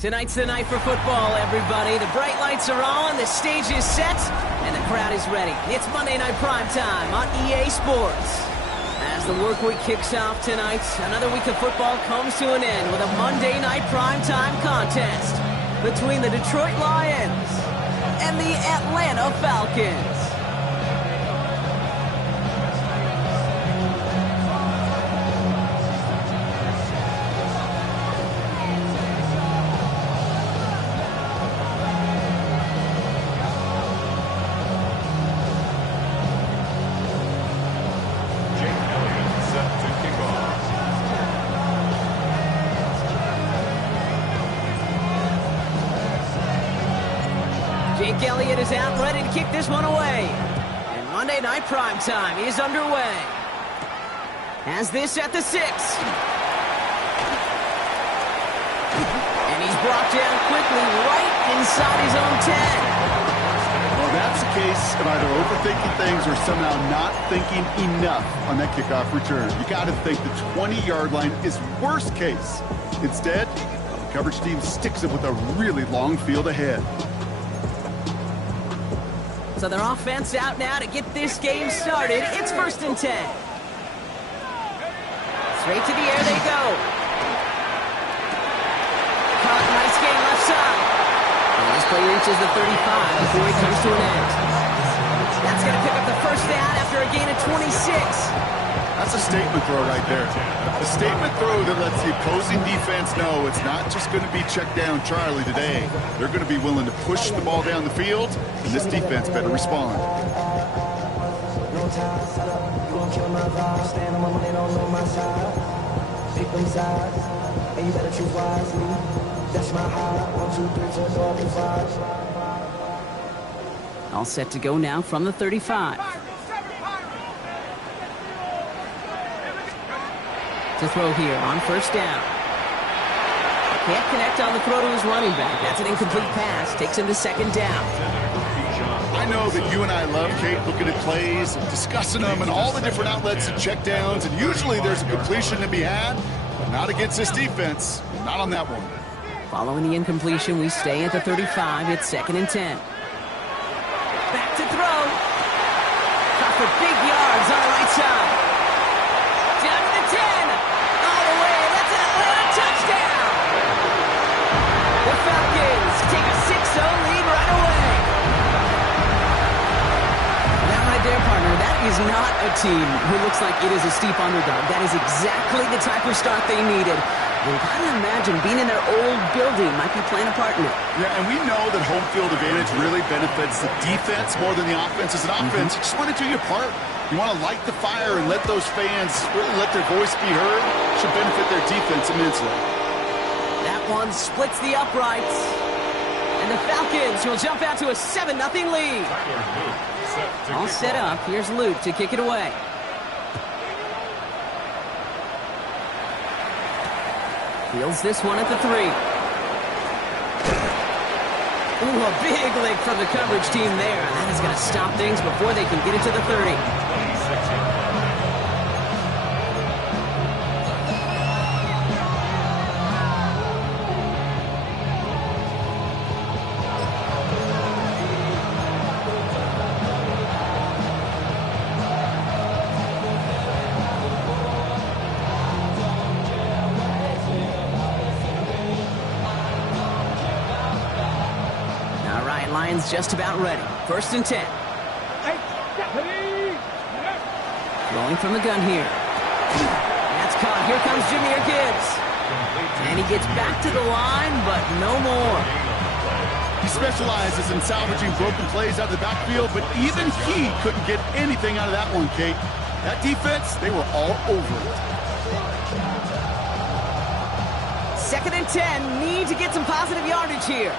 Tonight's the night for football, everybody. The bright lights are on, the stage is set, and the crowd is ready. It's Monday Night Primetime on EA Sports. As the work week kicks off tonight, another week of football comes to an end with a Monday Night Primetime contest between the Detroit Lions and the Atlanta Falcons. Jake Elliott is out, ready to kick this one away. And Monday Night Primetime is underway. Has this at the 6. And he's brought down quickly right inside his own 10. Well, that's the case of either overthinking things or somehow not thinking enough on that kickoff return. You got to think the 20-yard line is worst case. Instead, the coverage team sticks it with a really long field ahead. So their offense out now to get this game started. It's 1st and 10. Straight to the air they go. Caught, nice game left side. And this play reaches the 35 before he comes to an end. That's going to pick up the first down after a gain of 26. That's a statement throw right there. A statement throw that lets the opposing defense know it's not just going to be check down Charlie today. They're going to be willing to push the ball down the field, and this defense better respond. All set to go now from the 35. To throw here on first down. Can't connect on the throw to his running back. That's an incomplete pass. Takes him to 2nd down. I know that you and I love, Kate, looking at plays and discussing them and all the different outlets and checkdowns, and usually there's a completion to be had, but not against this defense. Not on that one. Following the incompletion, we stay at the 35. It's 2nd and 10. Back to throw. Got for big yards on the right side. Down to the 10. All the way. That's an Atlanta touchdown. The Falcons take a 6-0 lead right away. That right there, partner, that is not a team who looks like it is a steep underdog. That is exactly the type of start they needed. You gotta imagine being in their old building might be playing a part in it. Yeah, and we know that home field advantage really benefits the defense more than the offense. As an offense, you just want to do your part. You want to light the fire and let those fans really let their voice be heard. Should benefit their defense immensely. That one splits the uprights. And the Falcons will jump out to a 7-0 lead. All set up. Here's Luke to kick it away. Fields this one at the 3. Ooh, a big lick from the coverage team there. And that is going to stop things before they can get it to the 30. Lions just about ready. 1st and 10. Rolling from the gun here. That's caught. Here comes Jahmyr Gibbs. And he gets back to the line, but no more. He specializes in salvaging broken plays out of the backfield, but even he couldn't get anything out of that one, Kate. That defense, they were all over it. 2nd and 10. Need to get some positive yardage here.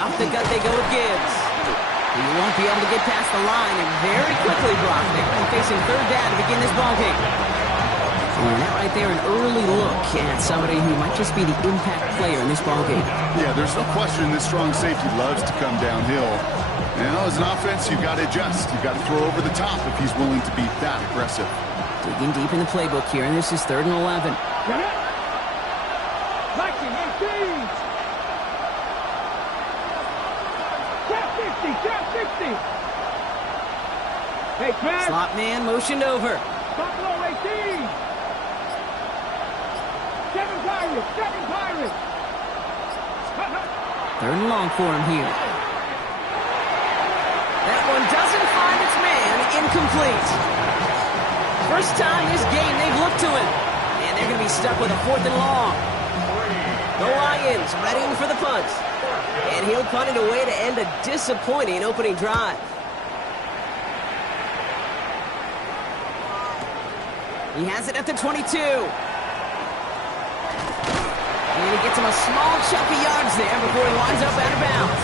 Off the gut they go with Gibbs. He won't be able to get past the line and very quickly blocked there. And facing 3rd down to begin this ballgame. And that right there, an early look at somebody who might just be the impact player in this ballgame. Yeah, there's no question this strong safety loves to come downhill. Now, as an offense, you've got to adjust. You've got to throw over the top if he's willing to be that aggressive. Digging deep in the playbook here, and this is 3rd and 11. Slot man motioned over. Buffalo 18. 7 Pirates. 3rd and long for him here. That one doesn't find its man. Incomplete. First time this game they've looked to him. And they're going to be stuck with a 4th and long. The Lions readying for the punt. And he'll punt it away to end a disappointing opening drive. He has it at the 22. And he gets him a small chunk of yards there before he winds up out of bounds.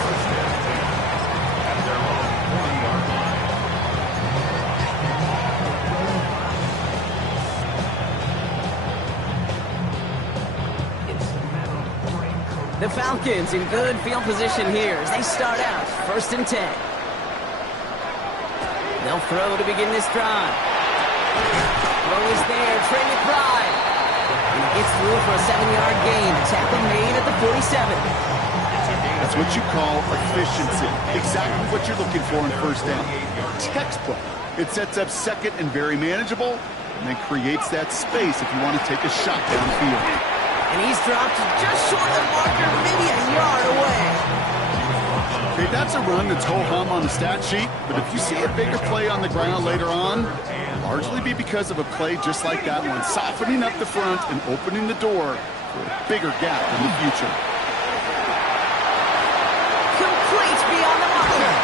The Falcons in good field position here as they start out 1st and 10. They'll throw to begin this drive. Throw is there, Trey McBride. And he gets through for a 7-yard gain. A tackle made at the 47. That's what you call efficiency. Exactly what you're looking for in 1st down. Textbook. It sets up 2nd and very manageable, and then creates that space if you want to take a shot downfield. And he's dropped just short of the marker, maybe a yard away. Okay, that's a run that's ho-hum on the stat sheet, but if you see a bigger play on the ground later on, largely be because of a play just like that one, softening up the front and opening the door for a bigger gap in the future. Complete beyond the marker.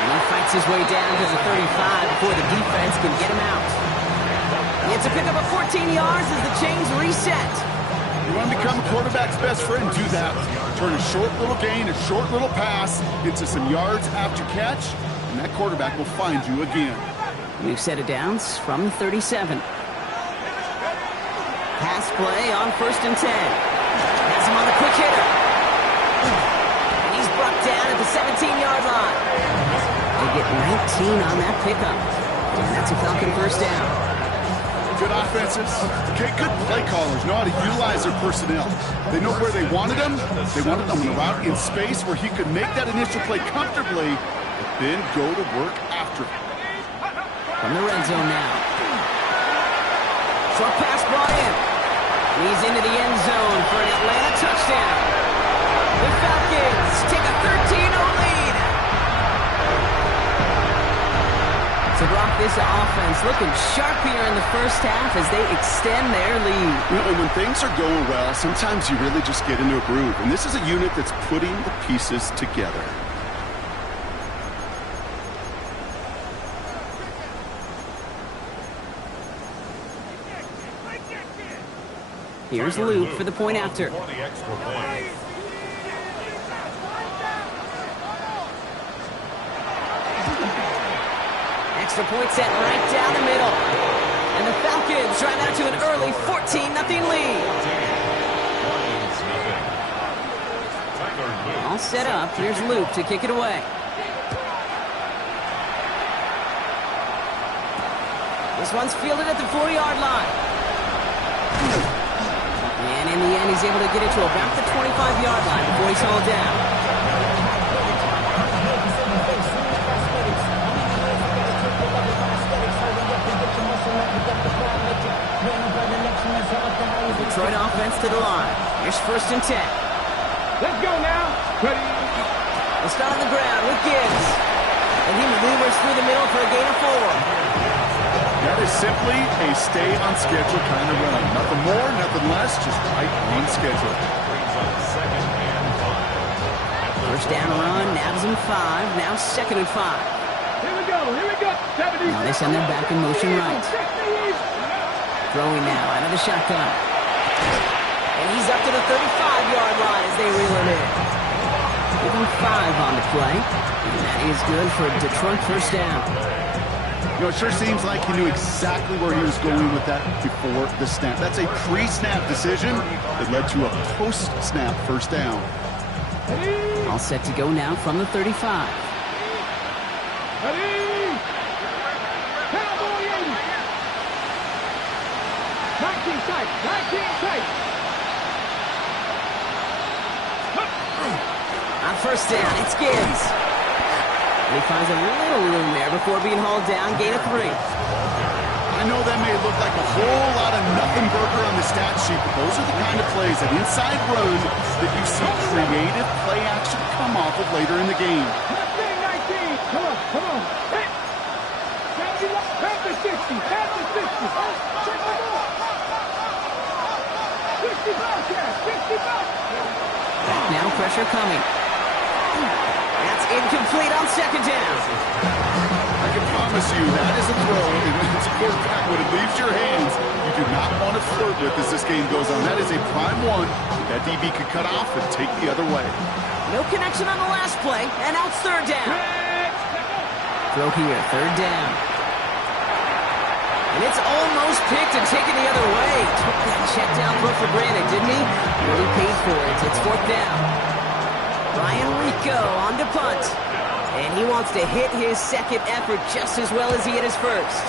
And he fights his way down to the 35 before the defense can get him out. He gets a pickup of 14 yards as the chains reset. You want to become a quarterback's best friend, do that. Turn a short little gain, a short little pass into some yards after catch, and that quarterback will find you again. We've set it downs from the 37. Pass play on 1st and 10. Has him on a quick hitter. And he's brought down at the 17-yard line. They get 19 on that pickup. And that's a Falcon 1st down. Good offenses. Okay, good play callers know how to utilize their personnel. They know where they wanted them. They wanted them on a route in space where he could make that initial play comfortably, but then go to work after it. From the red zone now. Short pass brought in. He's into the end zone for an Atlanta touchdown. The Falcons take a 13-0 lead. To rock this offense, looking sharp here in the 1st half as they extend their lead. You know, when things are going well, sometimes you really just get into a groove. And this is a unit that's putting the pieces together. Here's Luke for the point after. Extra point set right down the middle. And the Falcons drive out to an early 14-0 lead. All set up. Here's Luke to kick it away. This one's fielded at the 4-yard line. And in the end, he's able to get it to about the 25-yard line before he's hauled down. Detroit offense to the line. Here's 1st and 10. Let's go now. Ready. They'll start on the ground with Gibbs. And he maneuvers through the middle for a gain of 4. That is simply a stay-on-schedule kind of run. Nothing more, nothing less, just right on schedule. 1st down run, nabs him 5, now 2nd and 5. Here we go. 70. Now they send them back in motion right. Throwing now out of the shotgun. And he's up to the 35-yard line as they reel him in. Give him 5 on the play. And that is good for a Detroit 1st down. You know, it sure seems like he knew exactly where he was going with that before the snap. That's a pre-snap decision that led to a post-snap 1st down. All set to go now from the 35. Ready? Cowboy 80. 19 tight. 19 tight. On first down, it's Gibbs. And he finds a little room there before being hauled down, gain of 3. I know that may look like a whole lot of nothing burger on the stat sheet, but those are the kind of plays, an inside run, that you see creative play action come off of later in the game. 19. Come on, come on. Hit. Half the 60. Half the 60. Check the ball. 65, Cash. 65. Back now, pressure coming. That's incomplete on second down. I can promise you that is a throw, and it's a quarterback when it leaves your hands. You do not want to flirt with as this game goes on. That is a prime one that DB could cut off and take the other way. No connection on the last play, and now it's third down. Throw here, third down. And it's almost picked and taken the other way. Took that check down throw for granted, didn't he? Really paid for it. It's fourth down. Ryan Rico on to punt. And he wants to hit his second effort just as well as he hit his first.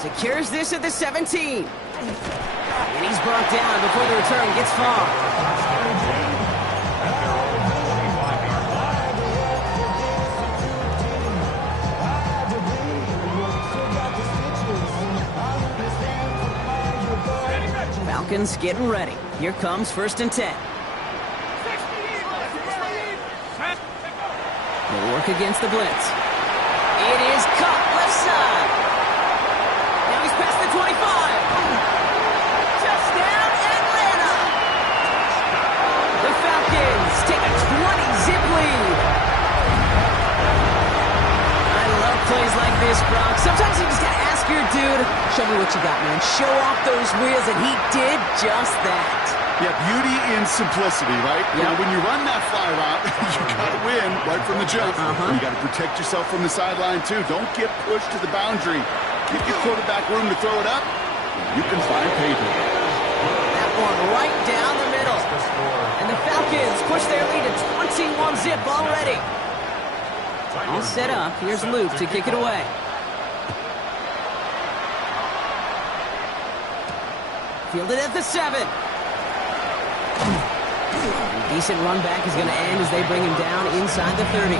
Secures this at the 17. And he's brought down before the return gets far. Falcons getting ready. Here comes first and 10. They'll work against the blitz. It is caught left side. Now he's past the 25. Touchdown, Atlanta. The Falcons take a 20-zip lead. I love plays like this, Brock. Sometimes you just gotta ask your dude, show me what you got, man. Show off those wheels, and he did just that. Yeah, beauty in simplicity, right? Yep. Now, when you run that fly route, you got to win right from the jump. You got to protect yourself from the sideline, too. Don't get pushed to the boundary. Give your quarterback room to throw it up. You can find pavement. That one right down the middle. And the Falcons push their lead to 21-zip already. All set up. Here's Luke to kick it away. Fielded at the 7. Decent run back is going to end as they bring him down inside the 30.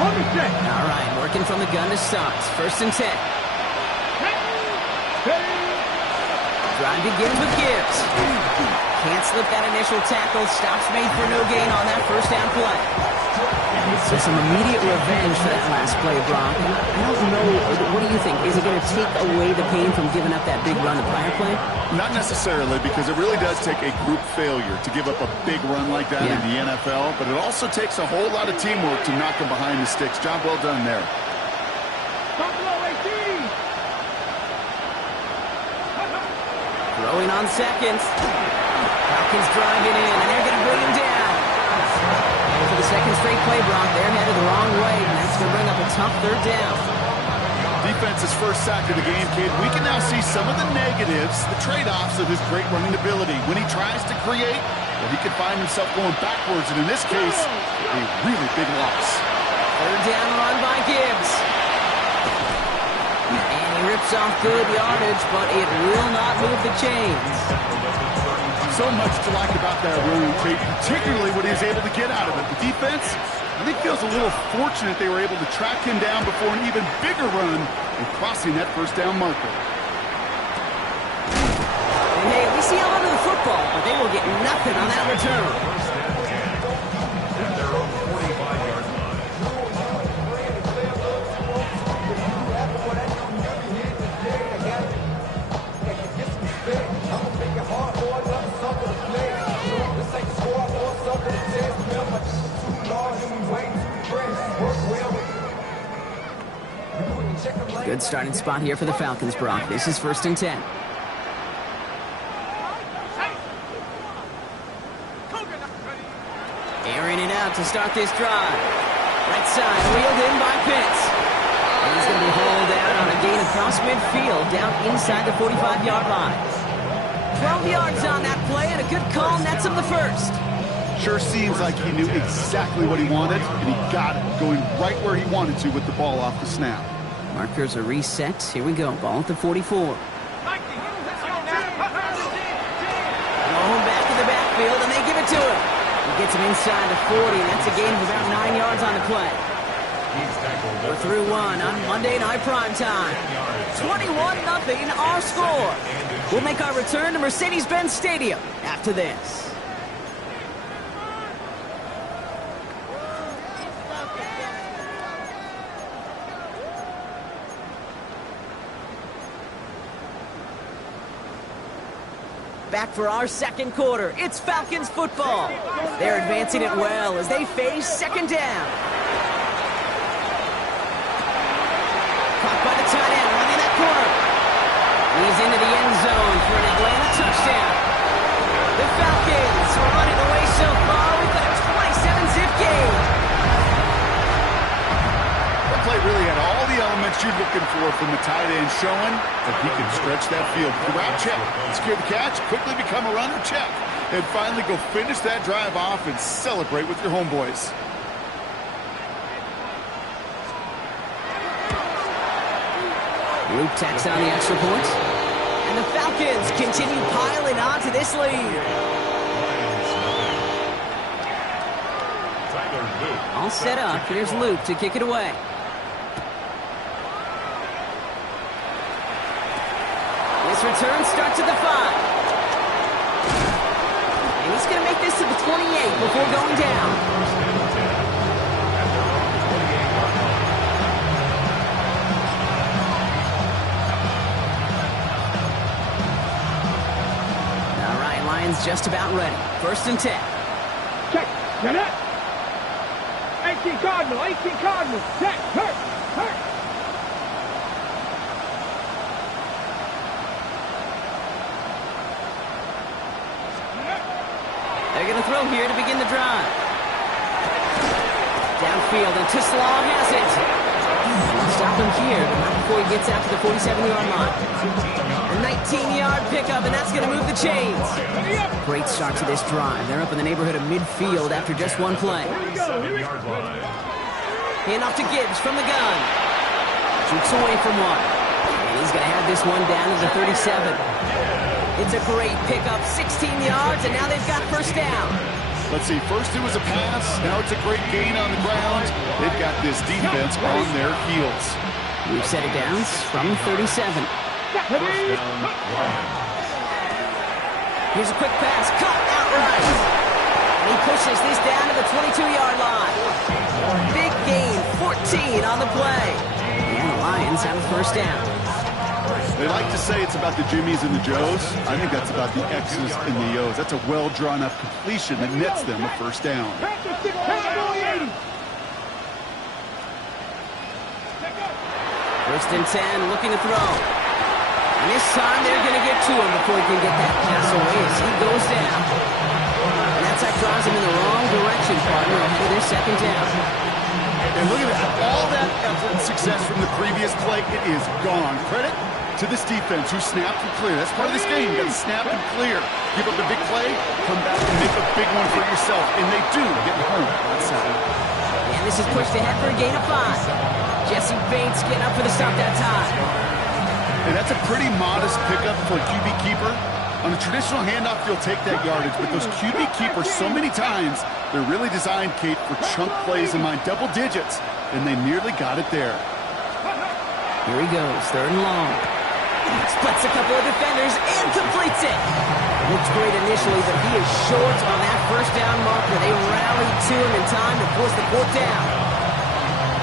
All right, working from the gun to start. First and 10. Drive begins with Gibbs. Can't slip that initial tackle. Stops made for no gain on that first down play. So some immediate revenge for that last play, Brock. I don't know. What do you think? Is it going to take away the pain from giving up that big run the prior play? Not necessarily, because it really does take a group failure to give up a big run like that in the NFL, but it also takes a whole lot of teamwork to knock them behind the sticks. Job well done there. Throwing on seconds. Falcons driving in, and they're going to bring him down. And for the second straight play, Brock, they're headed the wrong way, and that's going to bring up a tough third down. Defense's first sack of the game, kid. We can now see some of the negatives, the trade-offs of his great running ability. When he tries to create, well, he can find himself going backwards, and in this case, a really big loss. Third down run by Gibbs. And he rips off good yardage, but it will not move the chains. So much to like about that run, Kate, particularly what he was able to get out of it. The defense, I think, feels a little fortunate they were able to track him down before an even bigger run and crossing that first down marker. And hey, we see all over the football, but they will get nothing on that return. Good starting spot here for the Falcons, Brock. This is first and 10. Airing it out to start this drive. Right side, wheeled in by Pitts. And he's going to be hauled out on a gain across midfield down inside the 45-yard line. 12 yards on that play, and a good call nets him the first. Sure seems like he knew exactly what he wanted, and he got it, going right where he wanted to with the ball off the snap. Markers are reset. Here we go. Ball at the 44. Home back in the backfield, and they give it to him. He gets him inside the 40, and that's a gain of about 9 yards on the play. We're through one on Monday Night Primetime. 21-0 our score. We'll make our return to Mercedes-Benz Stadium after this. Back for our second quarter. It's Falcons football. They're advancing it well as they face second down. Caught by the tight end, running that corner. He's into the end zone for an Atlanta touchdown. The Falcons are running away so far with a 27-zip gain. That play really had all the elements you're looking for from the tight end, showing that he can stretch that field. Grab, check, secure the catch, quickly become a runner, check, and finally go finish that drive off and celebrate with your homeboys. Luke tacks on the extra point. And the Falcons continue piling on to this lead. All set up. Here's Luke to kick it away. This return starts at the 5. And he's going to make this to the 28 before going down. Just about ready. 1st and 10. Check. Get it. 18 Cardinal. 18 Cardinal. Check. Hurt. Hurt. They're going to throw here to begin the drive. Downfield, and Tisslaw has it. Stop him here, but not before he gets out to the 47-yard line. A 19-yard pickup, and that's going to move the chains. Great start to this drive. They're up in the neighborhood of midfield after just one play. Hand off to Gibbs from the gun. Shoots away from one. And he's going to have this one down to the 37. It's a great pickup, 16 yards, and now they've got first down. Let's see, first it was a pass, now it's a great gain on the ground. They've got this defense on their heels. We've set it down from 37. Here's a quick pass, caught outright. And he pushes this down to the 22-yard line. Big gain, 14 on the play. And the Lions have a first down. They like to say it's about the Jimmies and the Joes. I think that's about the X's and the O's. That's a well-drawn-up completion that nets them a first down. First and 10, looking to throw. And this time they're going to get to him before he can get that pass away as he goes down. And that sack drives him in the wrong direction, partner, ahead of their second down. And look at that. All that effort and success from the previous play, it is gone. Credit to this defense who snapped and cleared. That's part of this game. You got to snap and clear. Give up a big play, come back and make a big one for yourself. And they do get home on that side. And this is pushed ahead for a gain of 5. Jesse Bates getting up for the stop that time. And that's a pretty modest pickup for a QB keeper. On a traditional handoff, you'll take that yardage. But those QB keepers, so many times, they're really designed, Kate, for chunk plays in my double digits. And they nearly got it there. Here he goes, 3rd and long. Splits a couple of defenders and completes it. Looks great initially, but he is short on that first down marker. They rallied to him in time to force the 4th down.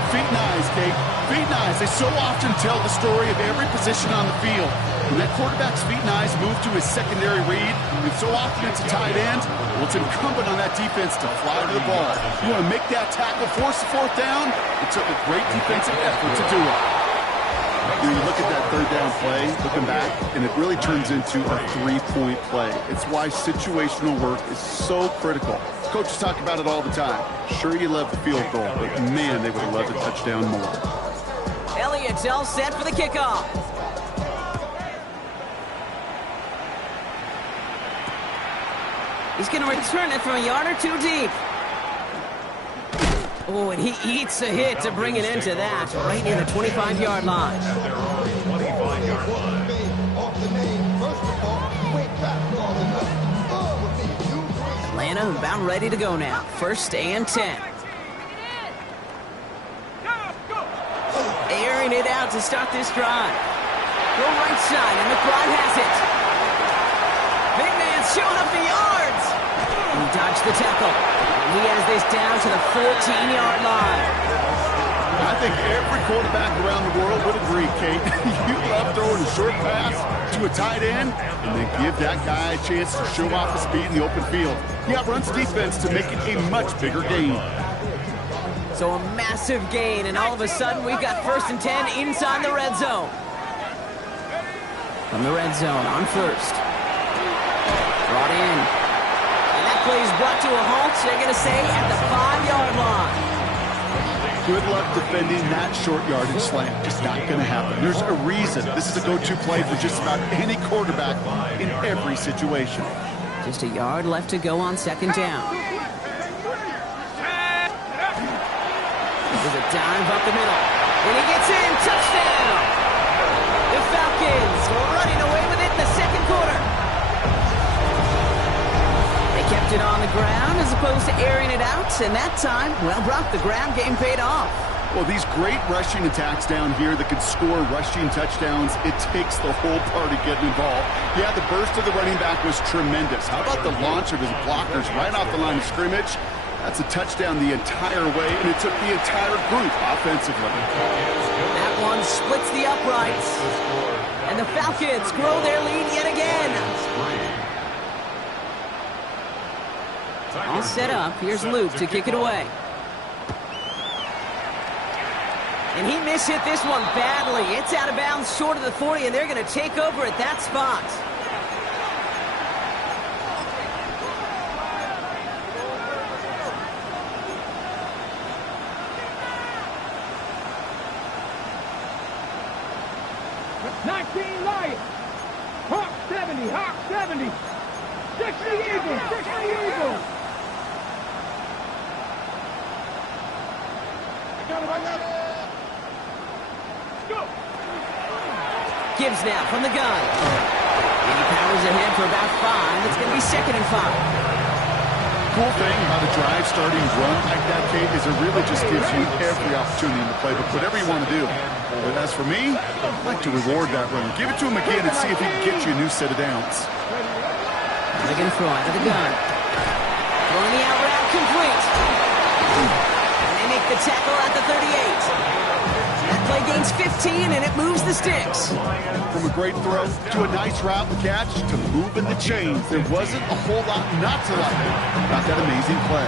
Feet and eyes, Kate. Feet and eyes. They so often tell the story of every position on the field. When that quarterback's feet and eyes move to his secondary read, and so often it's a tight end, well, it's incumbent on that defense to fly to the ball. You want to make that tackle, force the 4th down? It took a great defensive effort to do it. You look at that 3rd down play, looking back, and it really turns into a 3-point play. It's why situational work is so critical. Coaches talk about it all the time. Sure, you love the field goal, but man, they would have loved a touchdown more. Elliott's all set for the kickoff. He's going to return it from a yard or two deep. Oh, and he eats a hit to bring an end to that, right near the 25-yard line. Atlanta about ready to go now. 1st and 10. Airing it out to start this drive. Go right side, and McBride has it. Big man showing up the yards. He dodged the tackle. He has this down to the 14-yard line. I think every quarterback around the world would agree, Kate. You love throwing a short pass to a tight end and then give that guy a chance to show off his speed in the open field. Yeah, runs defense to make it a much bigger gain. So a massive gain, and all of a sudden we've got 1st and 10 inside the red zone. From the red zone on 1st. Brought in. And that play is brought to a halt, they're going to say, at the 5-yard line. Good luck defending that short yardage slant. Just not going to happen. There's a reason. This is a go-to play for just about any quarterback in every situation. Just a yard left to go on 2nd down. There's a dive up the middle. When he gets in, touchdown! The Falcons running away with it in the 2nd quarter. They kept it on the ground as opposed to airing it out, and that time, well, Brock, the ground game paid off. Well, these great rushing attacks down here that can score rushing touchdowns, it takes the whole party getting involved. Yeah, the burst of the running back was tremendous. How about the launch of his blockers right off the line of scrimmage? That's a touchdown the entire way, and it took the entire group offensively. That one splits the uprights, and the Falcons grow their lead yet again. All set up. Here's Luke to kick it away. And he mishit this one badly. It's out of bounds short of the 40, and they're going to take over at that spot. Lions. Hawk 70, Hawk 70. 60 Eagles, 60 Eagles. Go. Gibbs now from the gun. And he powers ahead for about 5. It's going to be 2nd and 5. Cool thing about a drive starting run like that, Kate, is it really just gives you every opportunity in the playbook, whatever you want to do. But as for me, I'd like to reward that run. Give it to him again and see if he can get you a new set of downs. They're going to throw out of the gun. Throwing the out route complete. And they make the tackle at the 38. That play gains 15, and it moves the sticks. From a great throw to a nice route and catch to moving the chains, there wasn't a whole lot not to like about that amazing play.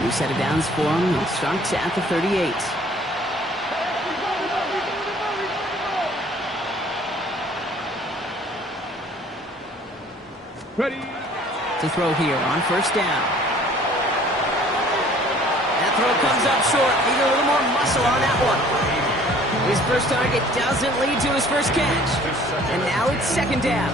New set of downs for him. They'll start at the 38. Ready. To throw here on 1st down. That throw comes up short. Need a little more muscle on that one. His first target doesn't lead to his first catch. And now it's 2nd down.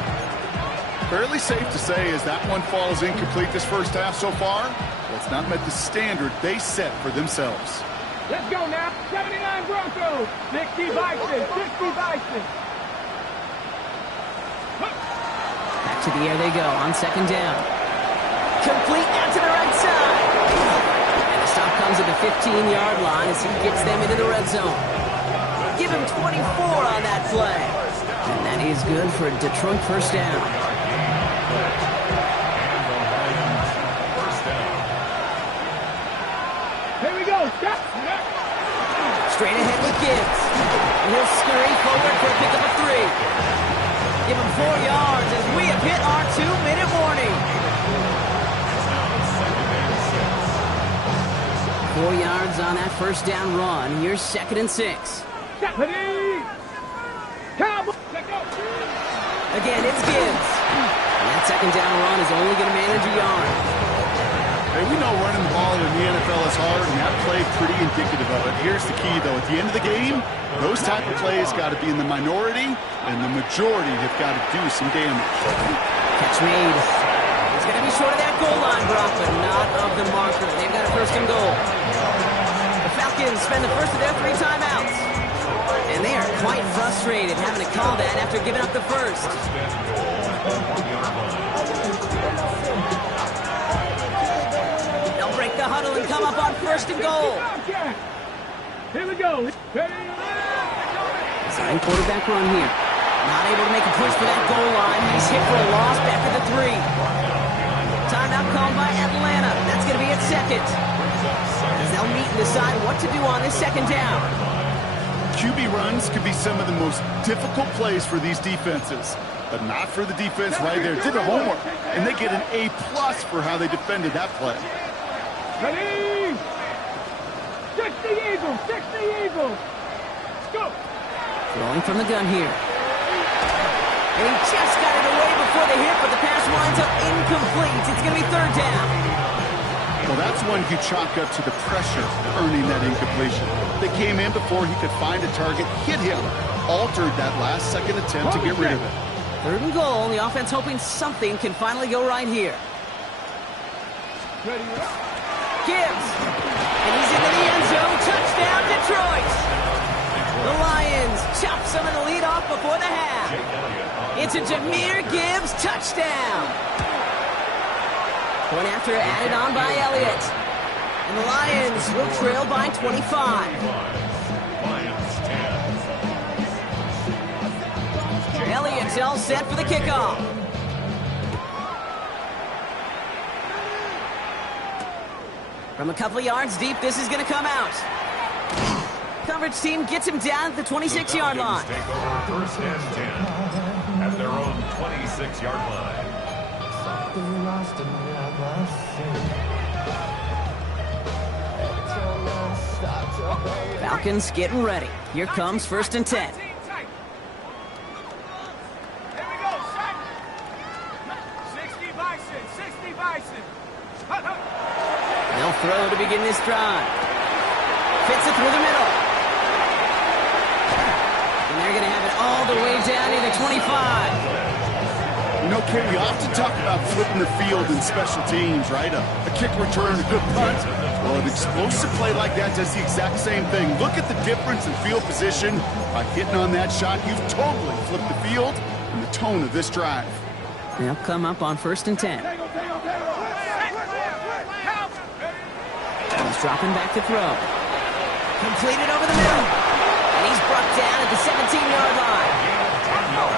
Fairly safe to say as that one falls incomplete this first half so far, it's not met the standard they set for themselves. Let's go now. 79 Broncos. 60 Bison. 60 Bison. Back to the air they go on 2nd down. Complete out to the right side. And the stop comes at the 15-yard line as he gets them into the red zone. Give him 24 on that play. And that is good for a Detroit 1st down. Here we go. Stop. Straight ahead with Gibbs. And he'll scurry forward for a pickup of 3. Give him 4 yards as we have hit our 2-minute warning. 4 yards on that 1st down run. Here's 2nd and 6. Ready. Cowboy. Again, it's Gibbs. And that 2nd down run is only going to manage a yard. Hey, we know running the ball in the NFL is hard, and that play pretty indicative of it. Here's the key, though. At the end of the game, those type of plays got to be in the minority, and the majority have got to do some damage. Catch made. He's going to be short of that goal line, Brock, but not of the marker. They've got a first and goal. The Falcons spend the first of their 3 timeouts. And they are quite frustrated having to call that after giving up the first. They'll break the huddle and come up on first and goal. Here we go. Design quarterback run here. Not able to make a push for that goal line. He's hit for a loss back to the 3. Timeout called by Atlanta. That's going to be at second. As they'll meet and decide what to do on this second down. QB runs could be some of the most difficult plays for these defenses, but not for the defense right there. Did their homework, and they get an A+ for how they defended that play. Ready? 60 Eagles, 60 Eagles. Let's go. Throwing from the gun here. And he just got it away before the hit, but the pass winds up incomplete. It's going to be third down. Well, that's one you chalk up to the pressure earning that incompletion. They came in before he could find a target, hit him, altered that last-second attempt to get rid of it. Third and goal. The offense hoping something can finally go right here. Ready? Gibbs. And he's into the end zone. Touchdown, Detroit. The Lions chop some of the lead off before the half. It's a Jahmyr Gibbs touchdown. Point after added on by Elliott. And the Lions will trail by 25. Elliott's all set for the kickoff. From a couple of yards deep, this is going to come out. Coverage team gets him down at the 26-yard line. Take over first and 10 at their own 26-yard line. Falcons getting ready. Here comes first and 10. Here we go, set. 60 Bison, 60 Bison. They'll throw to begin this drive. Fits it through the middle. And they're going to have it all the way down to the 25. You know, Ken, we often talk about flipping the field in special teams, right? A kick return, a good punt. Well, an explosive play like that does the exact same thing. Look at the difference in field position. By hitting on that shot, you've totally flipped the field and the tone of this drive. They'll come up on first and 10. He's dropping back to throw. Completed over the middle. And he's brought down at the 17-yard line.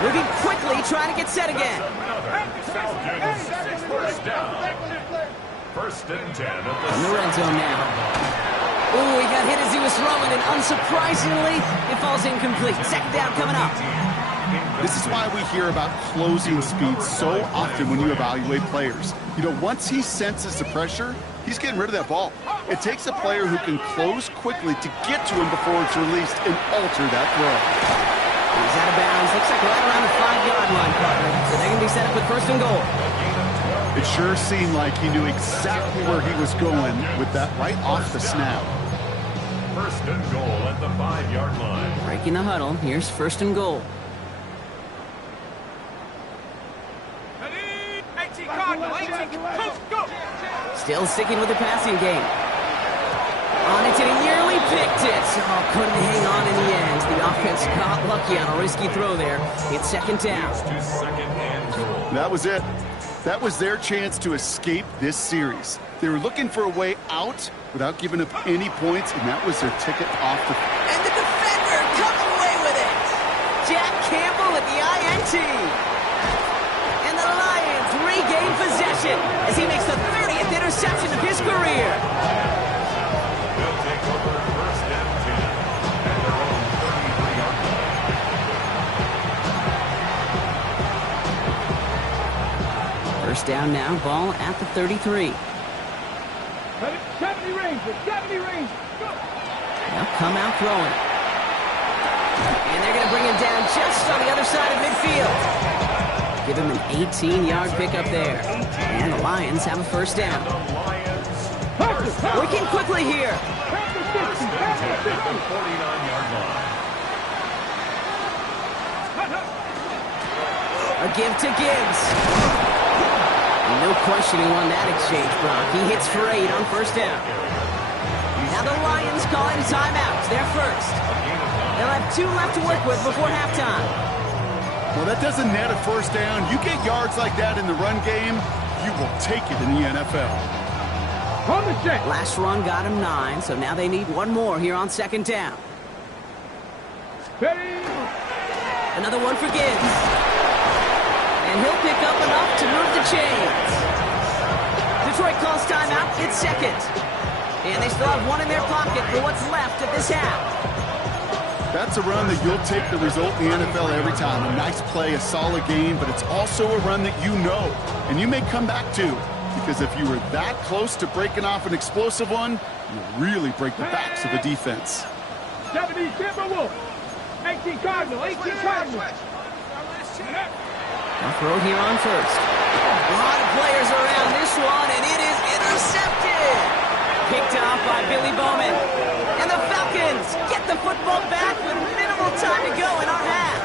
Moving quickly, trying to get set again. First and 10 at In the red zone now. Ooh, he got hit as he was throwing, and unsurprisingly, it falls incomplete. Second down coming up. This is why we hear about closing speed so often when you evaluate players. You know, once he senses the pressure, he's getting rid of that ball. It takes a player who can close quickly to get to him before it's released and alter that throw. He's out of bounds. Looks like right around the 5-yard line, partner. So they can be set up with first and goal. It sure seemed like he knew exactly where he was going with that right off the snap. First and goal at the 5-yard line. Breaking the huddle. Here's first and goal. Still sticking with the passing game. On it, and he nearly picked it. Oh, couldn't hang on in the end. The offense got lucky on a risky throw there. It's second down. That was it. That was their chance to escape this series. They were looking for a way out without giving up any points, and that was their ticket off the... And the defender comes away with it. Jack Campbell at the INT. And the Lions regain possession as he makes the 30th interception of his career. They'll take over first and 10 at their own 33-yard line. First down now, ball at the 33. 70 Rangers, 70 Rangers. Go. They'll come out throwing. And they're going to bring him down just on the other side of midfield. Give him an 18-yard pickup there. And the Lions have a first down. The Lions Working quickly here. First and 10 at the 49-yard line. A give to Gibbs. No questioning on that exchange, Brock. He hits for 8 on first down. Now the Lions calling timeouts. They're first. They'll have 2 left to work with before halftime. Well, that doesn't net a first down. You get yards like that in the run game, you will take it in the NFL. Last run got him 9, so now they need 1 more here on second down. Another one for Gibbs. And he'll pick up enough to move the chains. Detroit calls timeout. It's second. And they still have 1 in their pocket for what's left of this half. That's a run that you'll take the result in the NFL every time. A nice play, a solid game, but it's also a run that you know, and you may come back to. Because if you were that close to breaking off an explosive one, you really break the backs of the defense. 70 Timberwolves. 18 Cardinal. 18 Cardinal. I'll throw here on first. A lot of players around this one, and it is intercepted. Picked off by Billy Bowman. And the Falcons get the football back with minimal time to go in our half.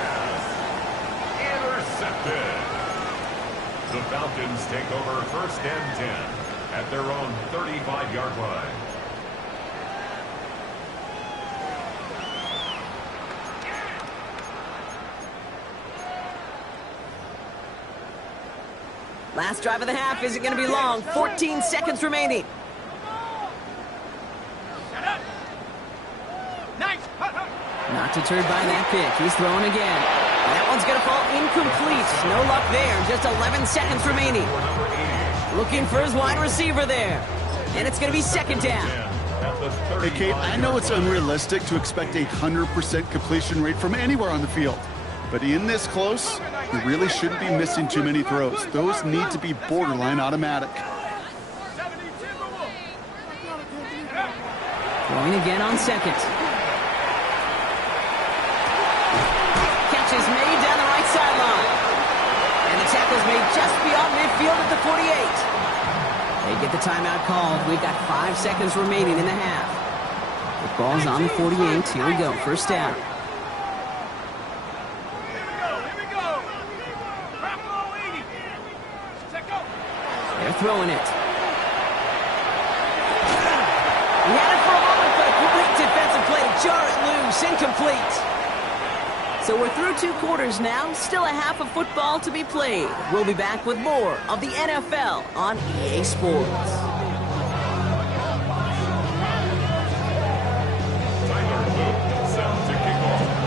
Intercepted. The Falcons take over first and 10 at their own 35-yard line. Last drive of the half isn't going to be long. 14 seconds remaining. Not deterred by that pick. He's throwing again. That one's going to fall incomplete. No luck there. Just 11 seconds remaining. Looking for his wide receiver there. And it's going to be second down. Hey, Kate, I know it's unrealistic to expect a 100% completion rate from anywhere on the field. But in this close, you really shouldn't be missing too many throws. Those need to be borderline automatic. Throwing again on second. Catch is made down the right sideline. And the tackle's made just beyond midfield at the 48. They get the timeout called. We've got 5 seconds remaining in the half. The ball's on the 48. Here we go. First down. They're throwing it. He had it for a moment, but a great defensive play to jar it loose. Incomplete. So we're through 2 quarters now. Still a half of football to be played. We'll be back with more of the NFL on EA Sports.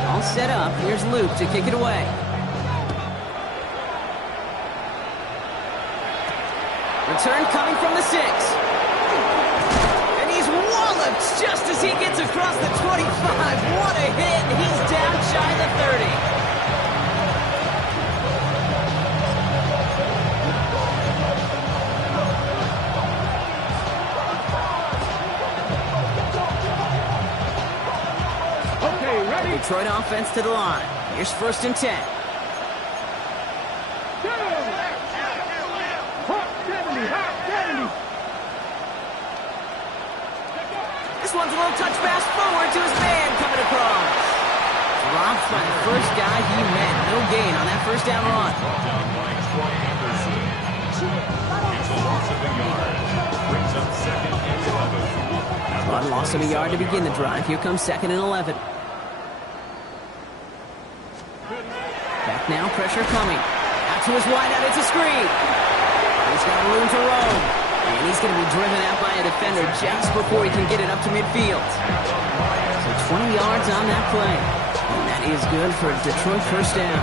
All set up. Here's Luke to kick it away. Return coming from the 6. And he's walloped just as he gets across the 25. What a hit. He's down shy of the 30. Okay, ready? Detroit offense to the line. Here's first and 10. This one's a little touch pass forward to his man coming across. Dropped by the first guy he met. No gain on that first down run. Brought down by Troy Anderson. It's a loss of a yard. Brings up second and 11. One loss of a yard to begin the drive. Here comes second and 11. Back now, pressure coming. Out to his wideout, it's a screen. He's got room to roam. And he's going to be driven out by a defender just before he can get it up to midfield. So 20 yards on that play. And that is good for a Detroit first down.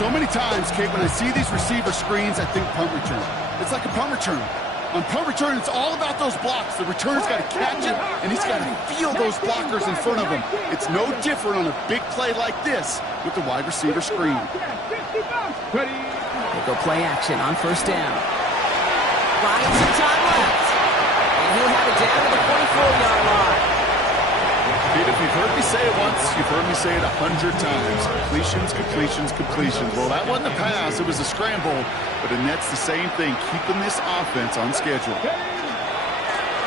So many times, Kate, when I see these receiver screens, I think punt return. It's like a punt return. On punt return, it's all about those blocks. The returner's got to catch it, and he's got to feel those blockers in front of him. It's no different on a big play like this with the wide receiver screen. They go play action on first down. Buying some time left. And he'll have it down to the 44-yard line. Pete, if you've heard me say it once, you've heard me say it 100 times. Completions, completions, completions. Well, that wasn't a pass. It was a scramble. But the net's the same thing, keeping this offense on schedule.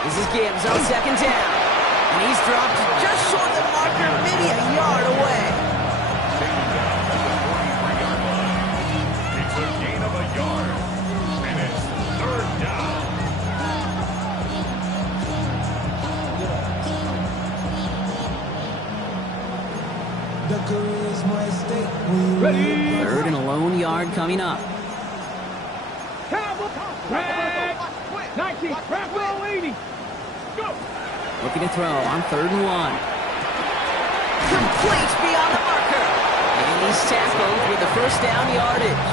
This is Gibbs on second down. And he's dropped just short of the marker, maybe a yard away. Taken down at the 43-yard line. It's a gain of a yard. And it's third down. Ready? Third and a lone yard coming up. Drag. 19. Drag roll 80. Go. Looking to throw on third and 1. Complete beyond the marker. And he's tackled with the first down yardage.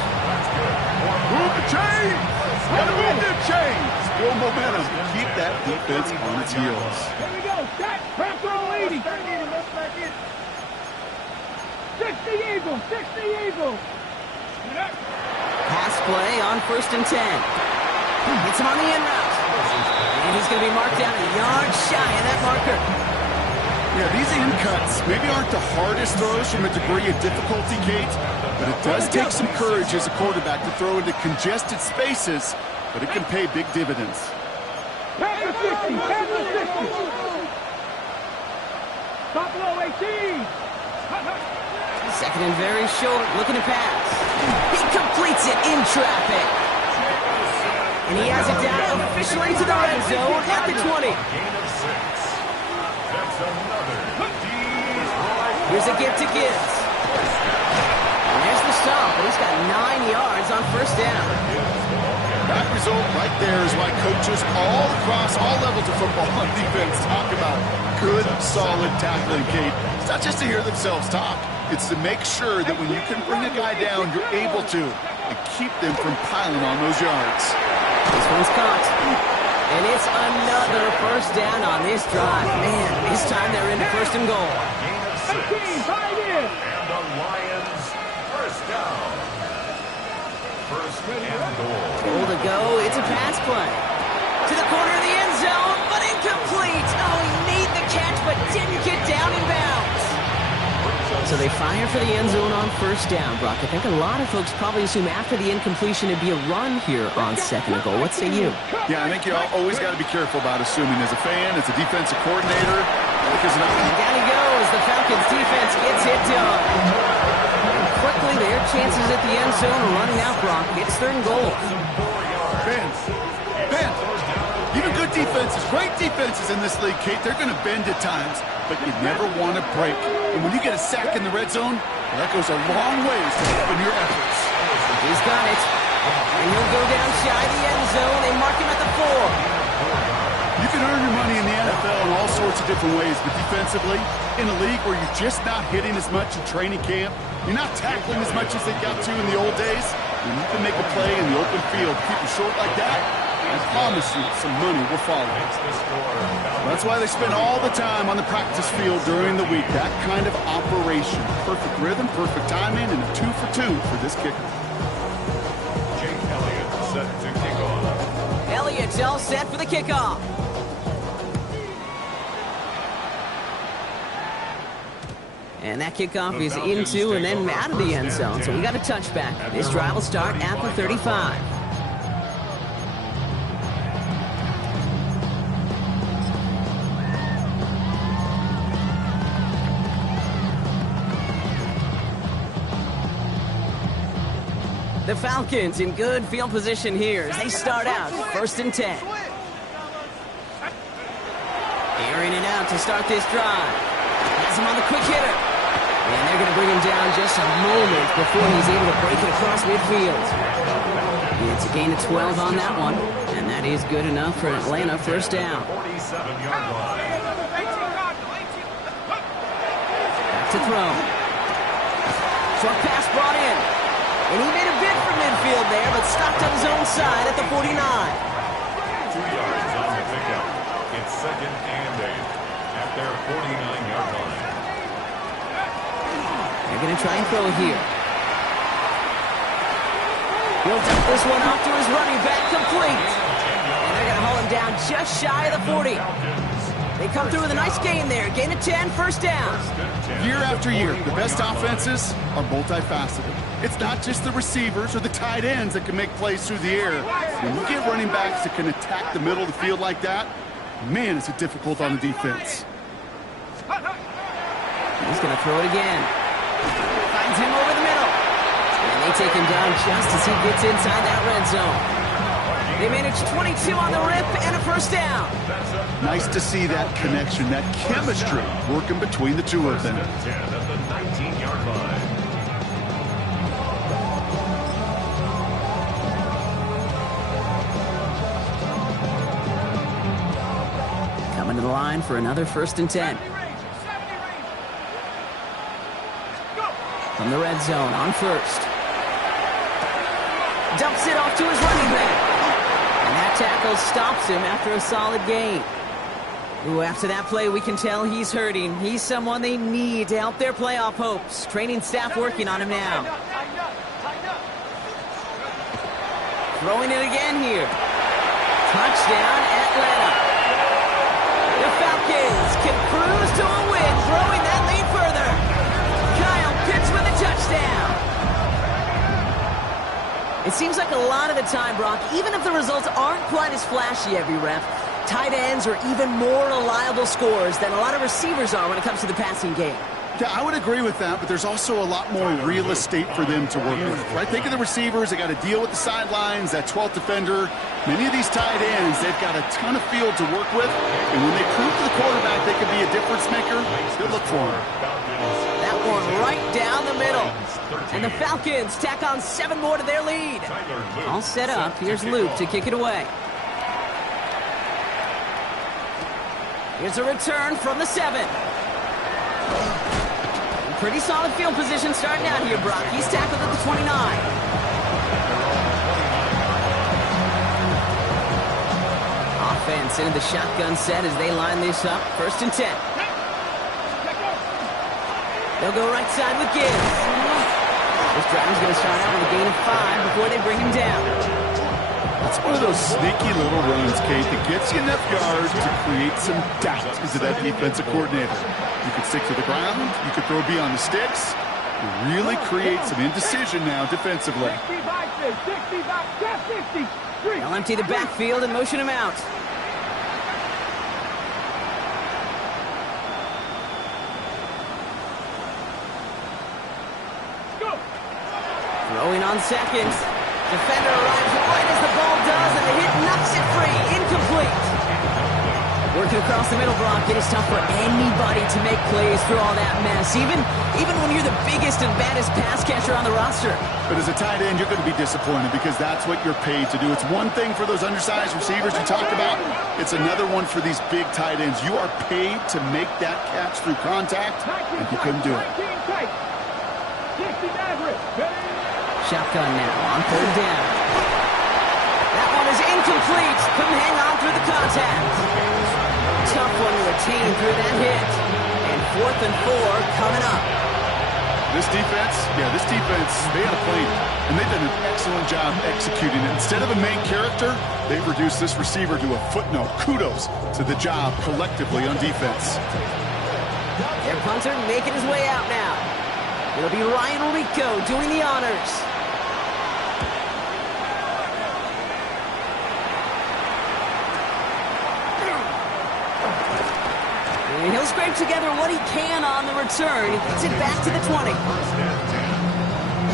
Move the chains! Gotta move the chains! Build momentum. Keep that defense on its heels. Here we go. Jack. Drag roll 80. 60 Eagles. 60 Eagles. Pass play on first and 10. It's him on the in route. And he's going to be marked down a yard shy of that marker. Yeah, these in cuts maybe aren't the hardest throws from a degree of difficulty, Kate, but it does take some courage as a quarterback to throw into congested spaces, but it can pay big dividends. Pass the 60. Pass the 60. Top low 18. Second and very short, looking to pass. He completes it in traffic. And he has it down officially to the red zone at the 20. Gain of 6. That's another. Here's a give to Gibbs. And there's the stop, but he's got 9 yards on first down. That result right there is why coaches all across all levels of football on defense talk about good, solid tackling, Kate. It's not just to hear themselves talk. It's to make sure that when you can bring a guy down, you're able to, and keep them from piling on those yards. This one's caught. And it's another first down on this drive. Man, this time they're into first and goal. Gain of 6. 18. Tied in. And the Lions first down. First and goal. Goal to go. It's a pass play. To the corner of the end zone, but incomplete. Oh, he made the catch, but didn't get down in bounds. So they fire for the end zone on first down, Brock. I think a lot of folks probably assume after the incompletion it'd be a run here on second and goal. What say you? Yeah, I think you always got to be careful about assuming as a fan, as a defensive coordinator, because And down he goes. The Falcons defense gets it done. And quickly, their chances at the end zone are running out, Brock. It's third and goal. Ben, even good defenses, great defenses in this league, Kate, they're going to bend at times, but you never want to break. And when you get a sack in the red zone, that goes a long ways to helping your efforts. He's got it. And he'll go down shy of the end zone. They mark him at the 4. You can earn your money in the NFL in all sorts of different ways, but defensively, in a league where you're just not hitting as much in training camp, you're not tackling as much as they got to in the old days, when you can make a play in the open field, keep it short like that, I promise you some money will follow. That's why they spend all the time on the practice field during the week. That kind of operation. Perfect rhythm, perfect timing, and a 2 for 2 for this kicker. Jake Elliott set to kick off. Elliott's all set for the kickoff. And that kickoff is into and then out of the end zone. So we got a touchback. This drive will start at the 35. The Falcons in good field position here as they start out first and 10. Airing it out to start this drive. Has him on the quick hitter. And they're going to bring him down just a moment before he's able to break it across midfield. It's a gain of 12 on that one. And that is good enough for Atlanta first down. 47-yard line. Back to throw. Short pass brought in. And he made a bid for midfield there, but stopped on his own side at the 49. 2 yards on the pickup. It's second and 8 at their 49-yard line. They're going to try and throw here. He'll dump this one off to his running back, complete. And they're going to haul him down just shy of the 40. They come through with a nice gain there. Gain of 10, first down. Year after year, the best offenses are multifaceted. It's not just the receivers or the tight ends that can make plays through the air. When you get running backs that can attack the middle of the field like that, Man, is it difficult on the defense. He's going to throw it again. Finds him over the middle. And they take him down just as he gets inside that red zone. They manage 22 on the rip and a first down. Nice to see that connection, that chemistry working between the two of them. 10 at the 19-yard line. Coming to the line for another 1st and 10. From the red zone on 1st. Dumps it off to his running back. And that tackle stops him after a solid gain. Ooh, after that play, we can tell he's hurting. He's someone they need to help their playoff hopes. Training staff working on him now. Throwing it again here. Touchdown, Atlanta. The Falcons can cruise to a win, throwing that lead further. Kyle Pitts with a touchdown. It seems like a lot of the time, Brock, even if the results aren't quite as flashy every rep, tight ends are even more reliable scorers than a lot of receivers are when it comes to the passing game. Yeah, I would agree with that, but there's also a lot more real estate for them to work with, right? Think of the receivers. They got to deal with the sidelines, that 12th defender. Many of these tight ends, they've got a ton of field to work with, and when they prove to the quarterback they can be a difference maker, they'll look for him. That one right down the middle. And the Falcons tack on 7 more to their lead. All set up. Here's Luke to kick it away. Here's a return from the 7. Pretty solid field position starting out here, Brock. He's tackled at the 29. Offense into the shotgun set as they line this up. 1st and 10. They'll go right side with Gibbs. This drive's going to start out with a gain of 5 before they bring him down. That's one of those sneaky little runs, Kate, that gets you enough yards to create some doubt into that defensive coordinator. You could stick to the ground. You could throw beyond the sticks. You really create some indecision now defensively. They'll empty the backfield and motion him out. Throwing on 2nd. Defender arrives right as the ball does, and the hit knocks it free. Incomplete. Working across the middle, Brock, it is tough for anybody to make plays through all that mess, even when you're the biggest and baddest pass catcher on the roster. But as a tight end, you're going to be disappointed because that's what you're paid to do. It's one thing for those undersized receivers you talked about. It's another one for these big tight ends. You are paid to make that catch through contact, and you couldn't do it. Shotgun now on 3rd down. That one is incomplete. Couldn't hang on through the contact. Tough one to retain through that hit. And 4th and 4 coming up. This defense, they had a plan, and they've done an excellent job executing it. Instead of a main character, they've reduced this receiver to a footnote. Kudos to the job collectively on defense. Their punter making his way out now. It'll be Ryan Rico doing the honors. And he'll scrape together what he can on the return. He gets it back to the 20. 1st and 10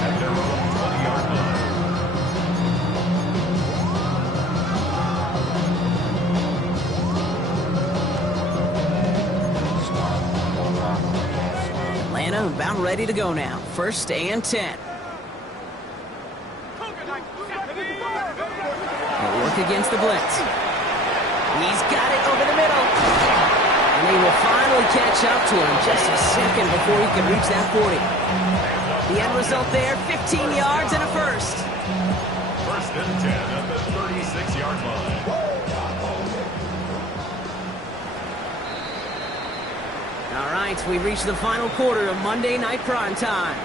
at their own 20-yard line. Atlanta about ready to go now. 1st and 10. They'll work against the blitz. He's got it over the middle. And he will finally catch up to him just a second before he can reach that 40. The end result there, 15 yards and a first. 1st and 10 at the 36-yard line. All right, we've reached the final quarter of Monday Night Primetime.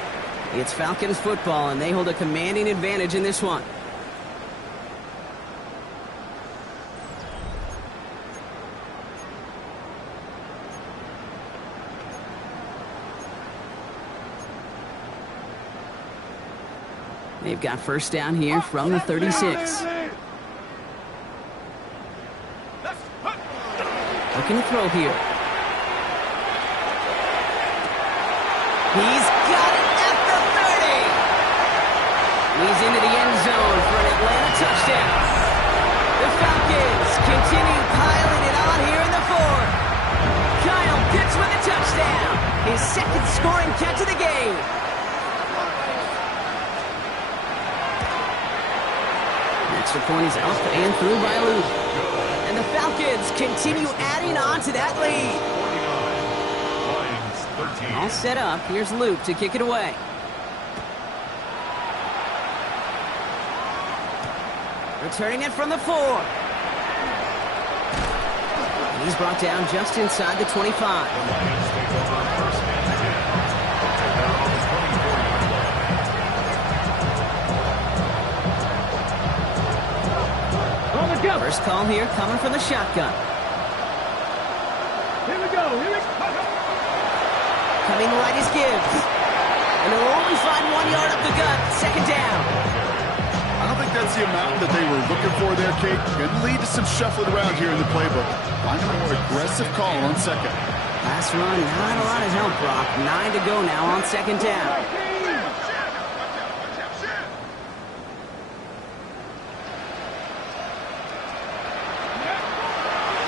It's Falcons football, and they hold a commanding advantage in this one. They've got 1st down here from the 36. looking to throw here. He's got it at the 30. He's into the end zone for an Atlanta touchdown. The Falcons continue piling it on here in the fourth. Kyle Pitts with a touchdown. His second scoring catch of the game. Extra point is up and through by Luke. And the Falcons continue adding on to that lead. All set up. Here's Luke to kick it away. Returning it from the 4. And he's brought down just inside the 25. First call here coming from the shotgun. Here we go. Coming right is Gibbs. And they'll only find 1 yard up the gut. Second down. I don't think that's the amount that they were looking for there, Kate. Going to lead to some shuffling around here in the playbook. Find a more aggressive call on second. Last run, not a lot of help, Brock. 9 to go now on second down.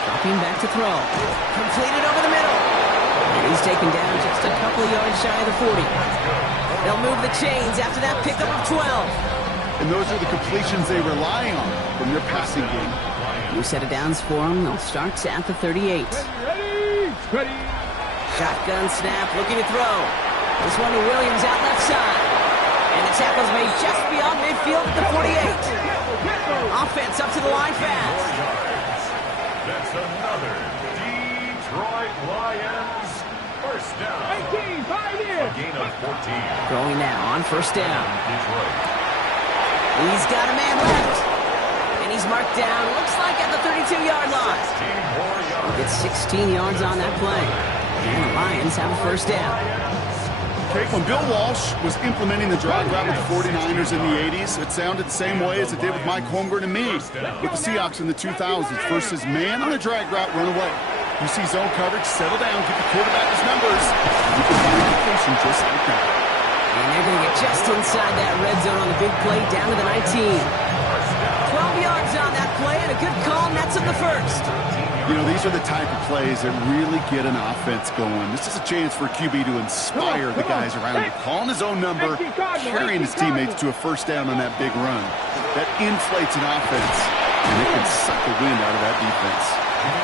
Dropping back to throw. Completed over the middle. And he's taken down just a couple of yards shy of the 40. They'll move the chains after that pickup of 12. And those are the completions they rely on from their passing game. New set of downs for them. They'll start at the 38. Ready. Shotgun snap, looking to throw. This one to Williams out left side. And the tackle's made just beyond midfield at the 48. Offense up to the line fast. That's another Detroit Lions first down. 18, 5 in. A gain of 14. Going now on first down. Detroit. He's got a man left. And he's marked down, looks like at the 32-yard line. 16 more yards. Gets 16 yards on that play. And the Lions have a first down. Kate, when Bill Walsh was implementing the drag route with the 49ers in the 80s, it sounded the same way as it did with Mike Holmgren and me with the Seahawks in the 2000s. Versus man on a drag route, run away. You see zone coverage, settle down, give the quarterback his numbers. You can find a completion just like that. And they're going to get just inside that red zone on the big play down to the 19. 12 yards on that play and a good call, nets up the first. You know, these are the type of plays that really get an offense going. This is a chance for a QB to inspire the guys around him. Calling his own number, carrying his teammates to a first down on that big run. That inflates an offense, and it can suck the wind out of that defense.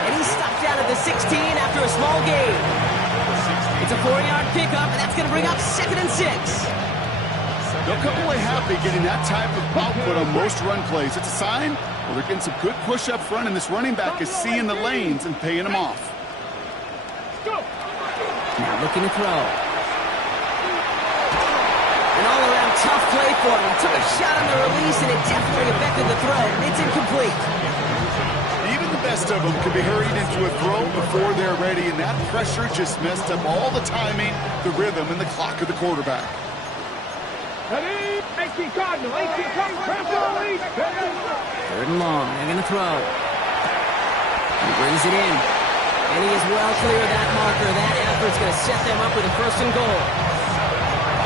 And he's stopped out at the 16 after a small gain. It's a 4-yard pickup, and that's going to bring up 2nd and 6. They'll come away happy getting that type of output on most run plays. It's a sign, well, they're getting some good push up front, and this running back is seeing the lanes and paying them off. Now looking to throw. An all-around tough play for him. He took a shot on the release, and it definitely affected the throw. It's incomplete. Even the best of them can be hurried into a throw before they're ready, and that pressure just messed up all the timing, the rhythm, and the clock of the quarterback. Ready. 18 Cardinal. 18 Cardinal. Press on, lead. 3rd and long. They're going to throw. He brings it in. And he is well clear of that marker. That effort's going to set them up with a 1st and goal.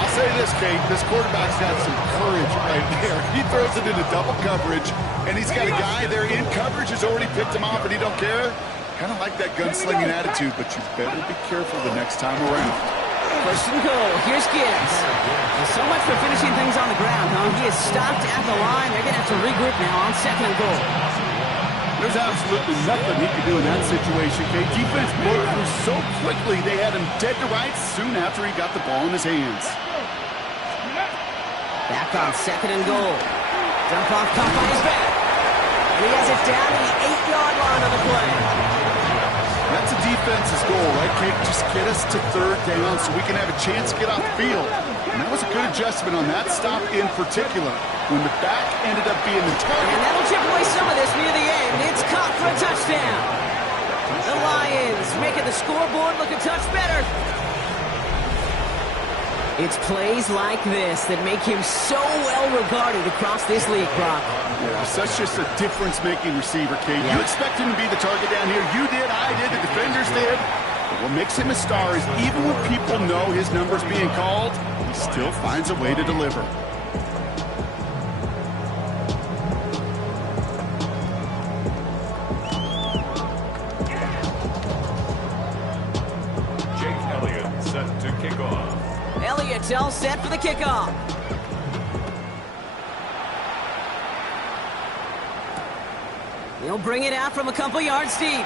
I'll say this, Kate. This quarterback's got some courage right there. He throws it into double coverage, and he's got a guy there in coverage who's already picked him off, and he don't care. Kind of like that gunslinging attitude, but you better be careful the next time around. 1st and goal. Here's Gibbs. And so much for finishing things on the ground, huh? He is stopped at the line. They're going to have to regroup now on 2nd and goal. There's absolutely nothing he could do in that situation, Kate. Defense broke through so quickly, they had him dead to rights soon after he got the ball in his hands. Back on 2nd and goal. Jump off caught by his back. And he has it down to the 8-yard line on the play. That's a defense's goal, right, Kate? Just get us to 3rd down so we can have a chance to get off the field. And that was a good adjustment on that stop in particular, when the back ended up being the target. And that'll chip away some of this near the end. It's caught for a touchdown. The Lions making the scoreboard look a touch better. It's plays like this that make him so well regarded across this league, Brock. Yeah, such just a difference-making receiver, Kate. You expect him to be the target down here. You did, I did, the defenders did. But what makes him a star is even when people know his number's being called, he still finds a way to deliver. Set to kick off. Elliott's all set for the kickoff. He'll bring it out from a couple yards deep.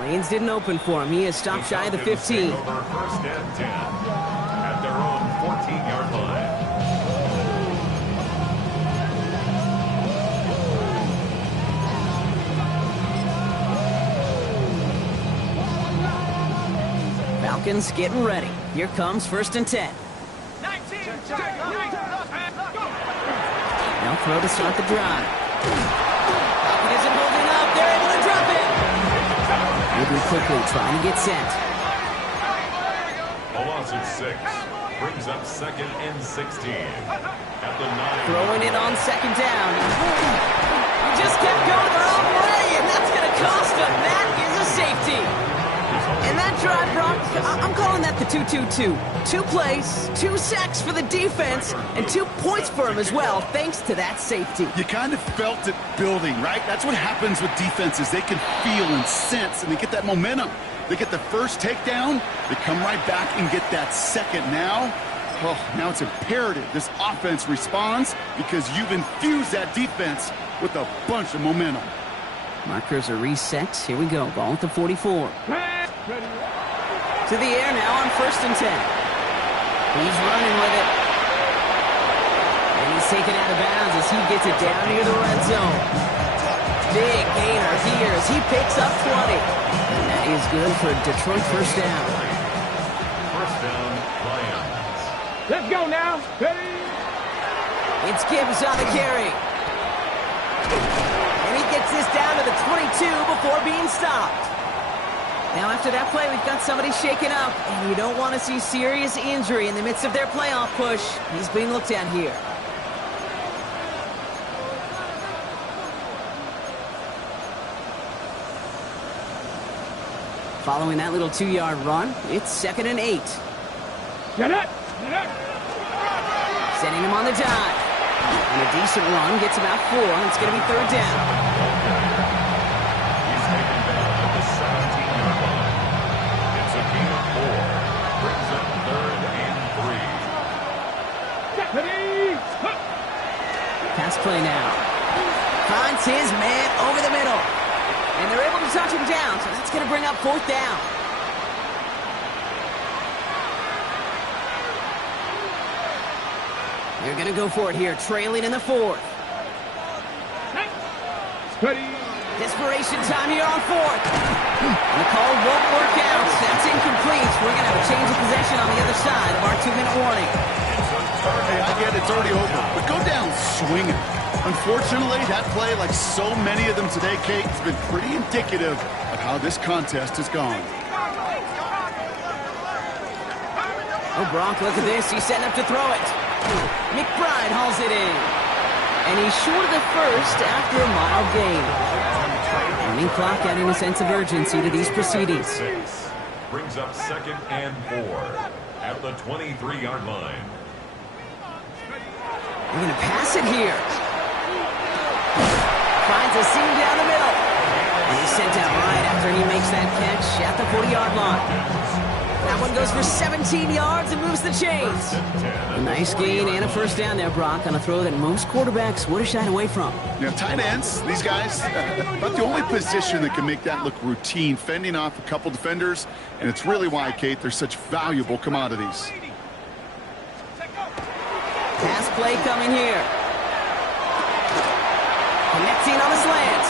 Lanes didn't open for him. He is stopped shy of the 15. Over first and 10 at their own 14-yard line. Falcons getting ready. Here comes first and 10. Now throw to start the drive. Falcon isn't holding up. They're able to drop it. Moving quickly, trying to get set. A loss of 6 brings up second and 16 at the 9. Throwing it on second down. He just kept going the wrong way, and that's going to cost him. That is a safety. And that drive, Brock, I'm calling that the 2-2-2. 2 plays, 2 sacks for the defense, and 2 points for him as well, thanks to that safety. You kind of felt it building, right? That's what happens with defenses. They can feel and sense, and they get that momentum. They get the first takedown, they come right back and get that second. Now it's imperative this offense responds because you've infused that defense with a bunch of momentum. Markers are reset. Here we go. Ball at the 44. To the air now on first and 10. He's running with it. And he's taken out of bounds as he gets it down near the red zone. Big gainer here as he picks up 20. And that is good for Detroit first down. First down, Lions. Let's go now. Ready? It's Gibbs on the carry. And he gets this down to the 22 before being stopped. Now, after that play, we've got somebody shaken up, and you don't want to see serious injury in the midst of their playoff push. He's being looked at here. Following that little 2-yard run, it's second and 8. Get it. Sending him on the dive. And a decent run gets about 4. It's going to be third down. He's taken down at the 17-yard line. It's a gain of 4. Brings up third and 3. Pass play now. Finds his man over the middle. And they're able to touch him down, so that's going to bring up fourth down. They're going to go for it here, trailing in the 4th. Desperation time here on 4th. And the call won't work out. That's incomplete. We're going to have a change of possession on the other side of our 2-minute warning. Hey, I get it. It's already over. But go down swinging. Unfortunately, that play, like so many of them today, Kate, has been pretty indicative of how this contest has gone. Oh, Brock, look at this. He's setting up to throw it. McBride hauls it in. And he's short of the first after a mild gain. Running clock adding a sense of urgency to these proceedings. Brings up second and 4 at the 23-yard line. We're going to pass it here. Finds a seam down the middle. And he's sent out right after he makes that catch at the 40-yard line. That one goes for 17 yards and moves the chains. A nice gain and a first down there, Brock, on a throw that most quarterbacks would have shied away from. Now, tight ends, these guys, about the only position that can make that look routine, fending off a couple defenders, and it's really why, Kate, they're such valuable commodities. Pass play coming here. Connecting on the slant.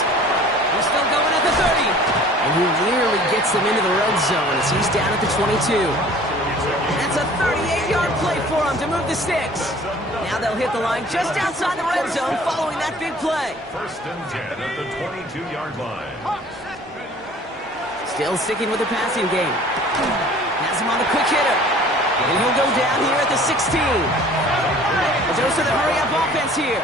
He's still going at the 30. And he nearly gets them into the red zone as he's down at the 22. That's a 38-yard play for him to move the sticks. Now they'll hit the line just outside the red zone following that big play. First and 10 at the 22-yard line. Still sticking with the passing game. Pass has him on the quick hitter. And he'll go down here at the 16. A dose of the hurry-up offense here.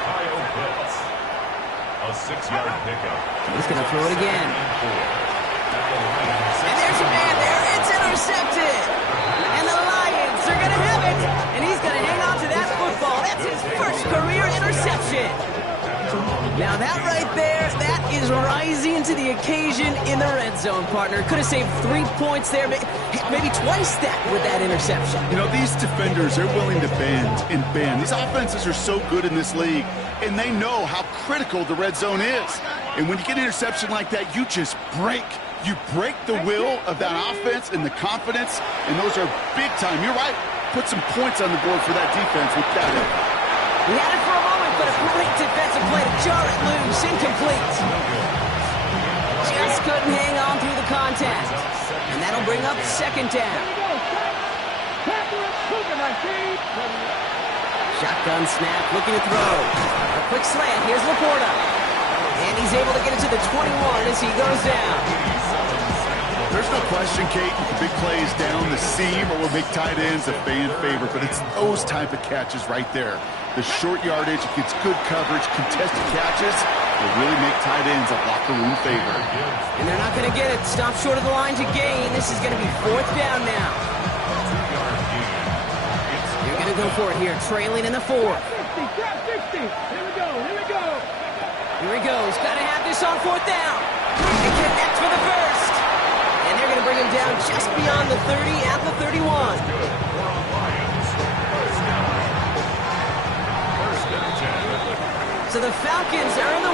A 6-yard pickup. He's going to throw it again. And there's a man there. It's intercepted. And the Lions are going to have it. And he's going to hang on to that football. That's his first career interception. Now that right there, that is rising to the occasion in the red zone, partner. Could have saved 3 points there, maybe twice that with that interception. You know, these defenders, they're willing to bend and bend. These offenses are so good in this league, and they know how critical the red zone is. And when you get an interception like that, you just break. You break the will of that offense and the confidence, and those are big time. You're right. Put some points on the board for that defense with that. He had it for a moment, but a great defensive play to jar it loose. Incomplete. Just couldn't hang on through the contact. And that'll bring up second down. Shotgun snap, looking to throw. A quick slant. Here's Laporta. And he's able to get it to the 21 as he goes down. There's no question, Kate, the big plays down the seam or will make tight ends a fan favorite, but it's those type of catches right there. The short yardage, it gets good coverage, contested catches will really make tight ends a locker room favorite. And they're not going to get it. Stop short of the line to gain. This is going to be fourth down now. They're going to go for it here, trailing in the fourth. 60. Here we go. Here he goes. Got to have this on fourth down. He connects for the first. And they're going to bring him down just beyond the 30 at the 31. So the Falcons earn the